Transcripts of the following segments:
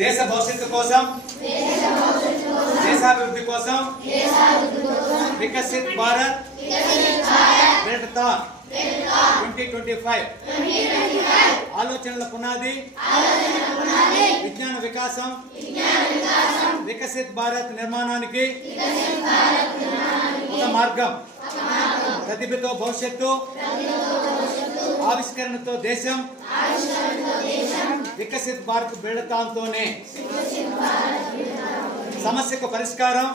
దేశ భవిష్యత్తు కోసం దేశాభివృద్ధి కోసం వికసిత్ భారత్ బిల్డ్థాన్ 2025 ఆలోచనల పునాది విజ్ఞాన వికాసం వికసిత్ భారత్ నిర్మాణానికి ఒక మార్గం. ప్రతిభతో భవిష్యత్తు, ఆవిష్కరణతో దేశం, వికసిత్ భారత్ బిల్డ్థాన్తోనే సమస్యకు పరిష్కారం,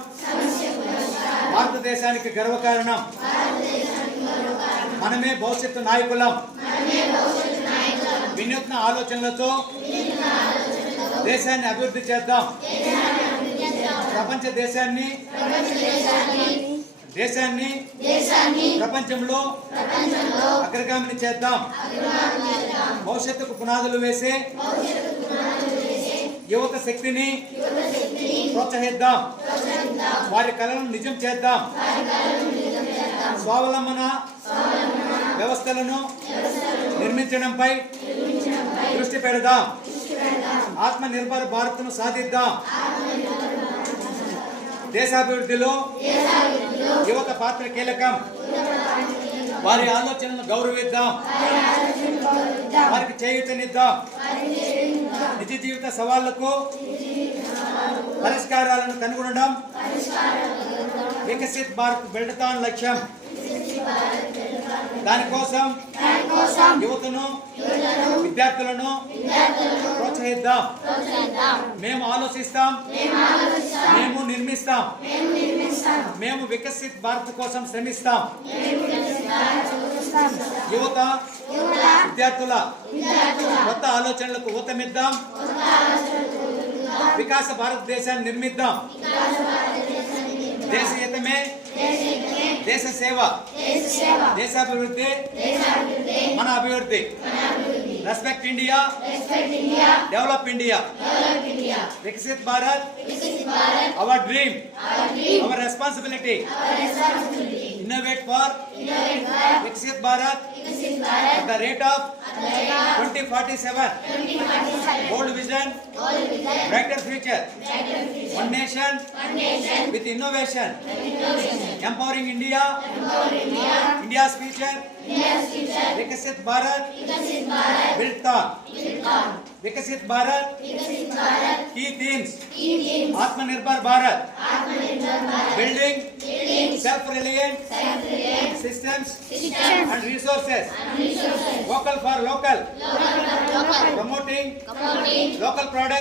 భారతదేశానికి గర్వకారణం. మనమే భవిష్యత్తు నాయకులం. వినూత్న ఆలోచనలతో దేశాన్ని అభివృద్ధి చేద్దాం. ప్రపంచ దేశాన్ని ప్రపంచంలో అగ్రగామిని చేద్దాం. భవిష్యత్తుకు పునాదులు వేసే యువత శక్తిని ప్రోత్సహిద్దాం. వారి కళలను నిజం చేద్దాం. స్వావలంబన వ్యవస్థలను నిర్మించడంపై దృష్టి పెడదాం. ఆత్మ నిర్భర్ భారత్ను సాధిద్దాం. దేశాభివృద్ధిలో యువత పాత్ర కీలకం. వారి ఆలోచనలను గౌరవిద్దాం. వారికి చేయూతనిద్దాం. నిజ జీవిత సవాళ్లకు పరిష్కారాలను కనుగొనడం వికసిత్ భారత్ బిల్డ్థాన్ లక్ష్యం. దానికోసం యువతను, విద్యార్థులను ప్రోత్సహిద్దాం. మేము ఆలోచిస్తాం, మేము నిర్మిస్తాం. మేము వికసిత్ భారత్ కోసం శ్రమిస్తాం. యువత, విద్యార్థుల కొత్త ఆలోచనలకు ఊతమిద్దాం. వికాస భారతదేశాన్ని నిర్మిద్దాం. దేశహితమే దేశ సేవ, దేశాభివృద్ధి మన అభివృద్ధి. Respect India, develop India. Viksit Bharat our dream, our responsibility. Innovate for Viksit Bharat at the rate of 2047. Bold vision, brighter future. One nation with innovation. Empowering India, India's future. Viksit Bharat Bilt-on. Viksit Bharat key themes. Atmanirbhar Bharat. Building self-reliant systems and resources. Vocal for local. Promoting local products.